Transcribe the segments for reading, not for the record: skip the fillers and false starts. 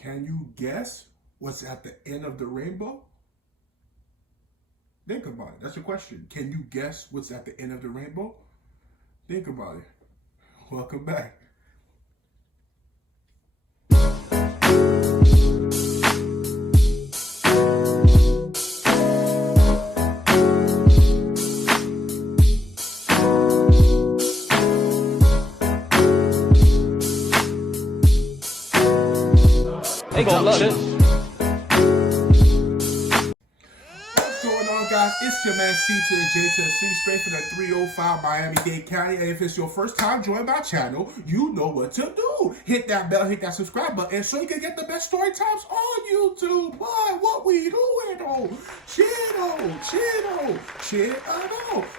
Can you guess what's at the end of the rainbow? Think about it. That's a question. Can you guess what's at the end of the rainbow? Think about it. Welcome back. They gonna love this. What's going on, guys? It's your man C.J.C. straight from the 305 Miami-Dade County. And if it's your first time joining my channel, you know what to do. Hit that bell, hit that subscribe button so you can get the best story times on YouTube. Boy, what we doing, though? Chill.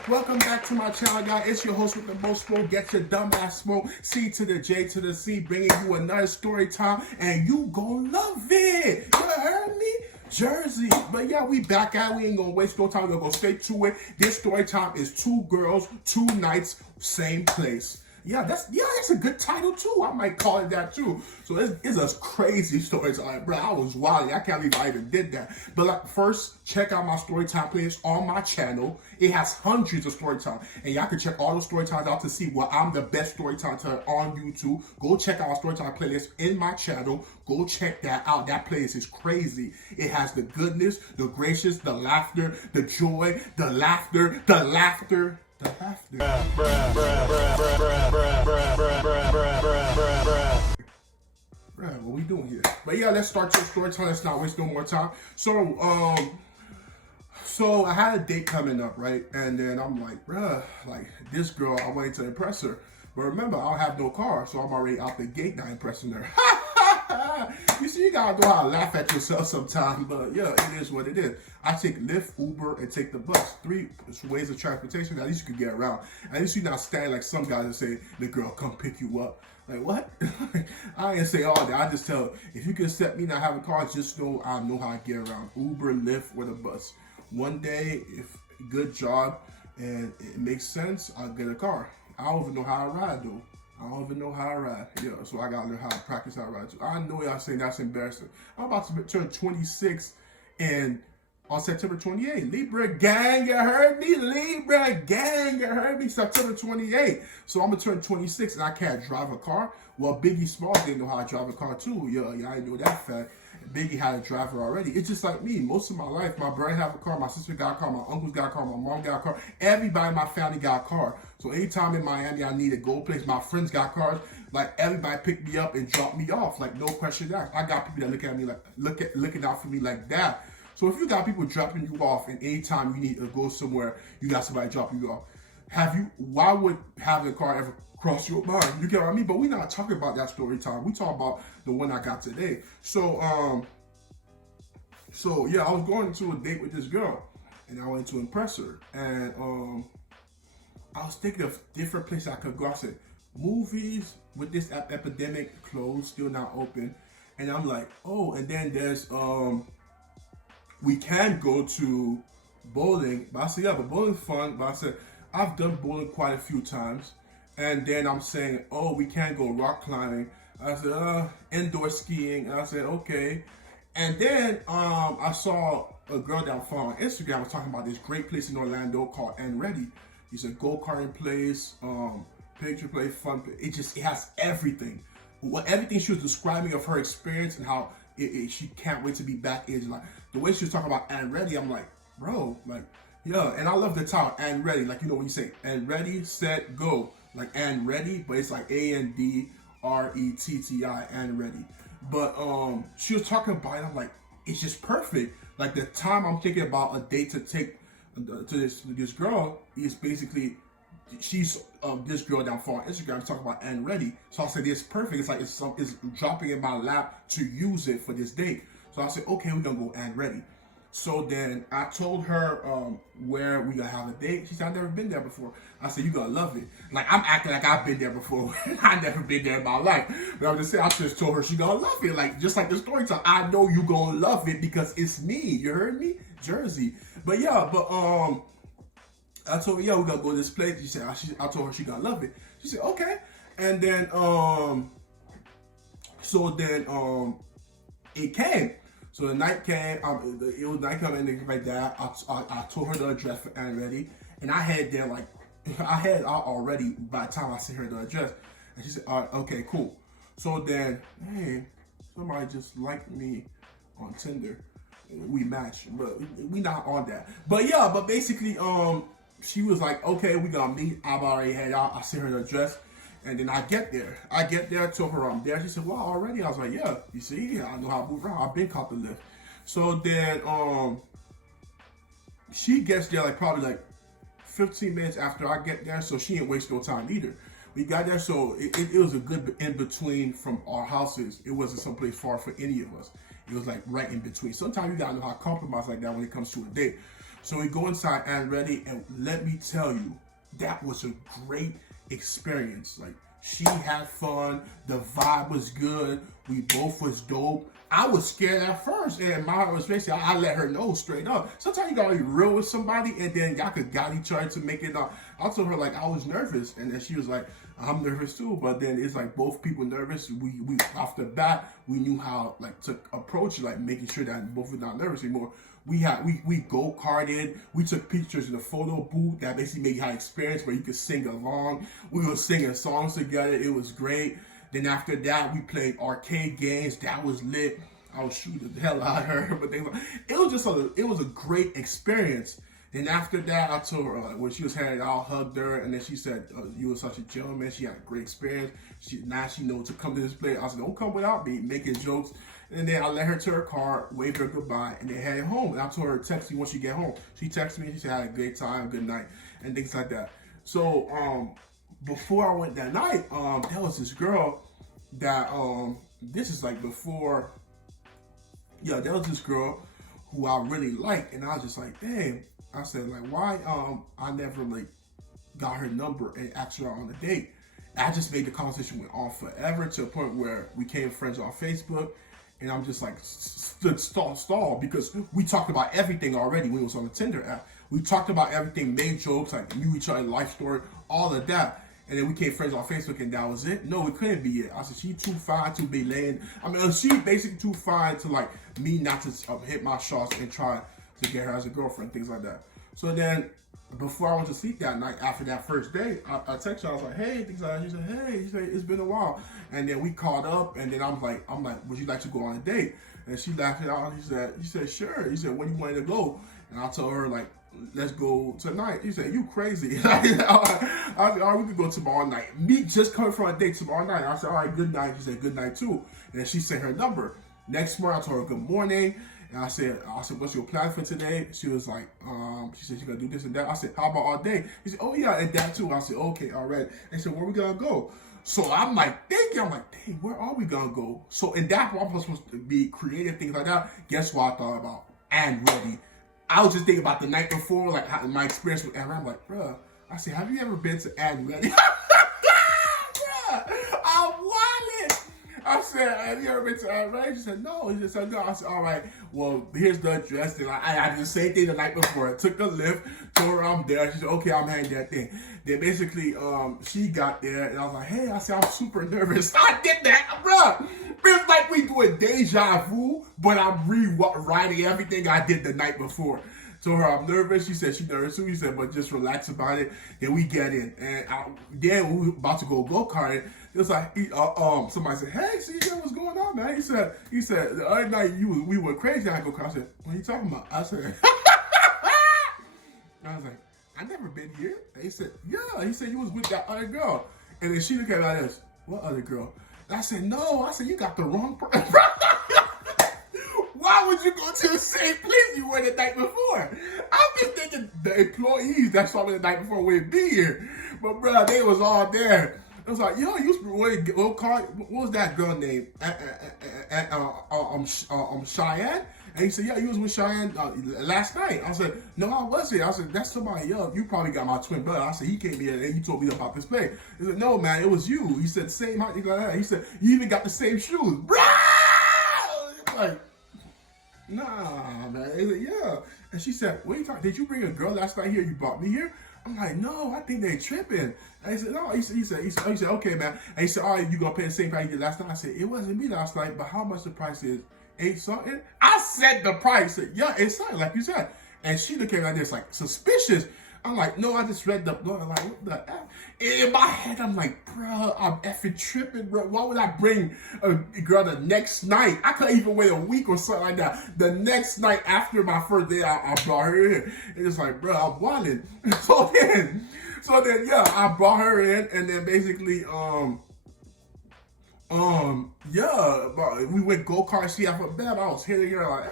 Welcome back to my channel, guys. It's your host with the most smoke. Get your dumb ass smoke. C to the J to the C, bringing you another story time, and you gonna love it. You heard me? Jersey. But yeah, we back out. We ain't gonna waste no time. We're gonna go straight to it. This story time is 2 girls, 2 nights, same place. Yeah, that's a good title too. I might call it that too. So it's a crazy story time, bro. I was wild. I can't believe I even did that. But like, first, check out my story time playlist on my channel. It has hundreds of story time, and y'all can check all those story times out to see what I'm the best story time teller on YouTube. Go check out my story time playlist in my channel. Go check that out. That playlist is crazy. It has the goodness, the gracious, the laughter, the joy, the laughter. Bruh, what we doing here? But yeah, let's start your story time. Let's not waste no more time. So I had a date coming up, right? And then I'm like, bruh, like this girl, I wanted to impress her. But remember, I don't have no car, so I'm already out the gate not impressing her. You see, you gotta know how to laugh at yourself sometimes, but yeah, it is what it is. I take Lyft, Uber, and take the bus. 3 ways of transportation. At least you can get around. At least you're not standing like some guys that say, the girl come pick you up. Like, what? I ain't say all that. I just tell her, if you can accept me not having a car, just know I know how to get around. Uber, Lyft, or the bus. One day, if good job and it makes sense, I'll get a car. I don't even know how to ride though. Yeah, so I gotta learn how to practice how to ride too. I know y'all saying that's embarrassing. I'm about to turn 26 and on September 28th. Libra gang, you heard me? September 28th. So I'm gonna turn 26 and I can't drive a car. Well, Biggie Smalls didn't know how to drive a car too. Yeah, I didn't know that fact. Biggie had a driver already. It's just like me. Most of my life, my brother have a car, my sister got a car, my uncles got a car, my mom got a car. Everybody in my family got a car. So anytime in Miami I need to go place, my friends got cars. Like everybody picked me up and dropped me off. Like no question asked. I got people that look at me like looking out for me like that. So if you got people dropping you off, and anytime you need to go somewhere, you got somebody dropping you off. Why would having a car ever cross your mind? You get what I mean? But we're not talking about that story time. We talk about the one I got today. So yeah, I was going to a date with this girl, and I wanted to impress her. And I was thinking of different places I could go. I said, movies with this epidemic closed, still not open. And I'm like, oh, and then there's we can go to bowling. But I said, yeah, but bowling's fun. But I said, I've done bowling quite a few times. And then I'm saying, oh, we can't go rock climbing. I said, indoor skiing. And I said, okay. And then I saw a girl that I followed on Instagram was talking about this great place in Orlando called And Ready. It's a go-karting place, picture place, fun. It has everything. Everything she was describing of her experience and how she can't wait to be back is like the way she was talking about And Ready. I'm like, bro, like, yeah. And I love the title And Ready. Like, you know when you say And Ready, Set, Go. Like And Ready, but it's like ANDRETTI And Ready. But she was talking about it. I'm like, it's just perfect. Like the time I'm thinking about a date to take to this girl is basically she's this girl down for on Instagram talking about And Ready. So I said it's perfect. It's like it's dropping in my lap to use it for this date. So I said, okay, we're gonna go And Ready. So then I told her where we gonna have a date. She said, I've never been there before. I said, you're gonna love it. Like, I'm acting like I've been there before. I've never been there in my life. But I'm just saying, I just told her she gonna love it. Like, just like the story time. I know you gonna love it because it's me. You heard me? Jersey. But yeah, I told her, yeah, we're gonna go to this place. She said, I told her she gonna love it. She said, okay. And then, it came. So the night came. It was night coming and things like that. I told her the address for Aunt Reddy, and I had there like I had out already by the time I sent her the address, and she said, "All right, okay, cool." So then, hey, somebody just liked me on Tinder. We matched, but we not on that. But yeah, but basically, she was like, "Okay, we gonna meet." I've already had out. I sent her the address. And then I get there. Told her I'm there. She said, "Well, already?" I was like, "Yeah, you see, I know how to move around. I've been caught the lift." So then she gets there like probably like 15 minutes after I get there, so she didn't waste no time either. We got there, so it was a good in between from our houses. It wasn't someplace far for any of us. It was like right in between. Sometimes you gotta know how to compromise like that when it comes to a date. So we go inside and ready, and let me tell you, that was a great experience. Like, she had fun, the vibe was good, we both was dope. I was scared at first, and my heart was racing. I let her know straight up. Sometimes you gotta be real with somebody, and then y'all could guide each other to make it up. I told her like I was nervous, and then she was like, "I'm nervous too." But then it's like both people nervous. We off the bat we knew how like to approach it, like making sure that both were not nervous anymore. We go karted. We took pictures in the photo booth that basically made you have experience where you could sing along. We were singing songs together. It was great. Then after that, we played arcade games. That was lit. I was shooting the hell out of her, but it was a great experience. Then after that, I told her when she was headed out, hugged her, and then she said, "You were such a gentleman." She had a great experience. Now she knows to come to this place. I said, "Don't come without me," making jokes. And then I led her to her car, waved her goodbye, and then headed home. And I told her, "Text me once you get home." She texted me. She said, "I had a great time, good night," and things like that. So before I went that night, there was this girl that this is like before. Yeah, there was this girl who I really liked, and I was just like, "Damn." I said, like, why I never like got her number and asked her on a date. I just made the conversation went on forever to a point where we became friends on Facebook, and I'm just like stood stall because we talked about everything already when it was on the Tinder app. We talked about everything, made jokes, like knew each other, life story, all of that. And then we became friends on Facebook, and that was it. No, it couldn't be it. I said, she too fine to be laying. I mean, she basically too fine to like me not to hit my shots and try to get her as a girlfriend, things like that. So then, before I went to sleep that night, after that first day, I texted her. I was like, "Hey," things like that. She said, "Hey," she said, "It's been a while." And then we caught up, and then I'm like, "Would you like to go on a date?" And she laughed it out. She said, "Sure." He said, "When do you want to go?" And I told her like, "Let's go tonight." She said, "You crazy?" I said, "All right, we could go tomorrow night." Me just coming from a date tomorrow night. I said, "All right, good night." She said, "Good night too." And then she sent her number. Next morning, I told her good morning. And I said, "What's your plan for today?" She was like, she said she's gonna do this and that. I said, "How about all day?" She said, "Oh yeah, and that too." I said, "Okay, all right." And she said, "Where we gonna go?" So I'm like thinking, "Dang, where are we gonna go?" So in that one, I'm supposed to be creative, things like that. Guess what I thought about? And ready. I was just thinking about the night before, like my experience with Aaron. I'm like, "Bruh," I said, "Have you ever been to and ready?" Bruh, I'm wildin'. I said, "Have you ever been to Ray?" She said, "No." He said, "No." I said, "All right, well, here's the address." And I did the same thing the night before. I took a lift, told her I'm there. She said, "Okay, I'm heading that thing." Then basically, she got there, and I was like, "Hey," I said, "I'm super nervous." I did that, bro. It's like we doing deja vu, but I'm rewriting everything I did the night before. Told her I'm nervous. She said she's nervous too. He said, "But just relax about it." Then we get in, and then we were about to go karting. It was like somebody said, "Hey, C.J., what's going on, man?" He said the other night we went crazy on go kart. I said, "What are you talking about?" I said, I was like, "I never been here." And he said, "Yeah." He said, "You was with that other girl." And then she looked at me like this, "What other girl?" And I said, "No." I said, "You got the wrong person." Why would you go to the same place you were the night before? I'm just thinking the employees that saw me the night before would be here. But bro, they was all there. It was like, "Yo, you what was that girl name? Cheyenne?" And he said, "Yeah, you was with Cheyenne last night." I said, "No, I wasn't." I said, "That's somebody else. You probably got my twin brother." I said, "He came here and he told me about this place." He said, "No, man, it was you." He said, "Same height." He said, "You even got the same shoes." Bro! Like, "Nah, man." He said, "Yeah." And she said, "What are you talking? Did you bring a girl last night here? You brought me here?" I'm like, "No, I think they tripping." And he said, "No." He said, "Okay, man." And he said, "All right, you gonna pay the same price you did last night?" I said, "It wasn't me last night, but how much the price is something. I said the price. Said, yeah, it's something like you said. And she looked at me like this, like suspicious. I'm like, no, I just read the book. I'm like, what the F? In my head, I'm like, bro, I'm effing tripping, bro. Why would I bring a girl the next night? I couldn't even wait a week or something like that. The next night after my first day, I brought her in. And it's like, bro, I'm wilding. So then, yeah, I brought her in, and then basically, yeah, we went go-kart. She had her bed. I was hitting her like,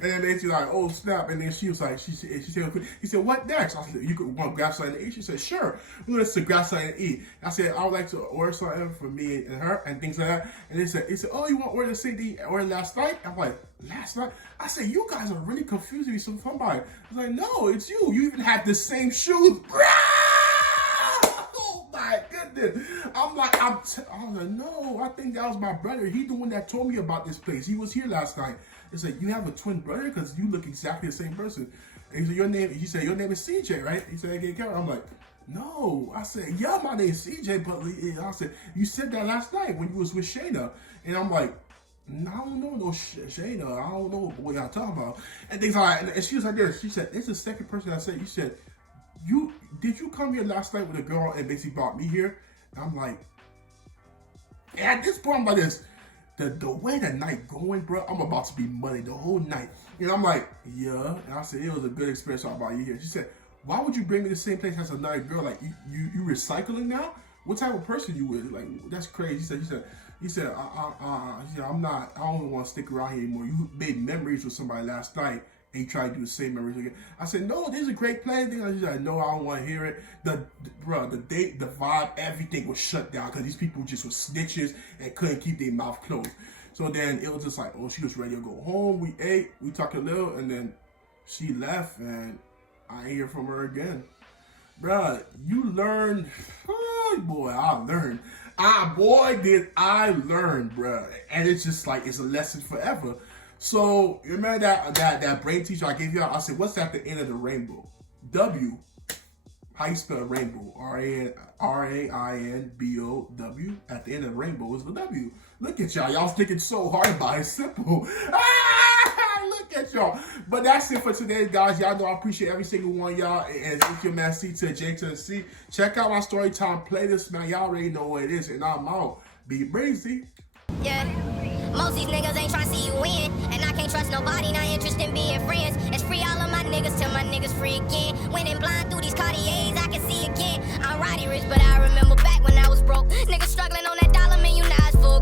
and then basically like, oh snap, and then she was like, he said, what next? I said, you could want to grab something to eat? She said, sure, we're gonna grab something to eat. I said, I would like to order something for me and her and things like that. And he said, oh, you want to order the same thing you ordered last night? I'm like, last night? I said, you guys are really confusing me. So somebody, I was like, no, it's you. You even had the same shoes. Oh my goodness. I'm like, I was like, no, I think that was my brother. He the one that told me about this place. He was here last night. It's like, you have a twin brother? Because you look exactly the same person. And he said, your name is C.J., right? He said, I'm like, no. I said, yeah, my name is C.J., but I said, you said that last night when you was with Shayna. And I'm like, no, I don't know no Shayna. I don't know what y'all talking about. And things like that. And she was like this. She said, it's the second person I said, you said, did you come here last night with a girl and basically brought me here? And I'm like, and at this point, I'm like this. The way the night going, bro, I'm about to be money the whole night. And I'm like, yeah. And I said, it was a good experience all about you here. She said, why would you bring me to the same place as another girl? Like, you recycling now? What type of person you with? Like, that's crazy. He said, I'm not, I don't want to stick around here anymore. You made memories with somebody last night and you tried to do the same memories again. I said, no, this is a great plan. She said, no, I don't want to hear it. The date, the vibe, everything was shut down because these people just were snitches and couldn't keep their mouth closed. So then it was just like, oh, she was ready to go home. We ate, we talked a little, and then she left, and I ain't hear from her again. Bruh, you learn. Oh, boy, I learned. Boy, did I learn, bruh. And it's just like, it's a lesson forever. So, you remember that brain teacher I gave you? I said, what's at the end of the rainbow? W. How you spell rainbow? R-A-I-N-B-O-W. At the end of the rainbow is the W. Look at y'all. Y'all thinking so hard about it. It's simple. Look at y'all. But that's it for today, guys. Y'all know I appreciate every single one of y'all. And it's your man C.J.C. Check out my Storytime playlist, man. Y'all already know what it is. And I'm out. Be breezy. Yeah. Most these niggas ain't tryna see you win. And I can't trust nobody, not interested in being friends. It's free all of my niggas till my niggas free again. Winning blind through these Cartiers, I can see again. I'm Roddy Rich, but I remember back when I was broke. Niggas struggling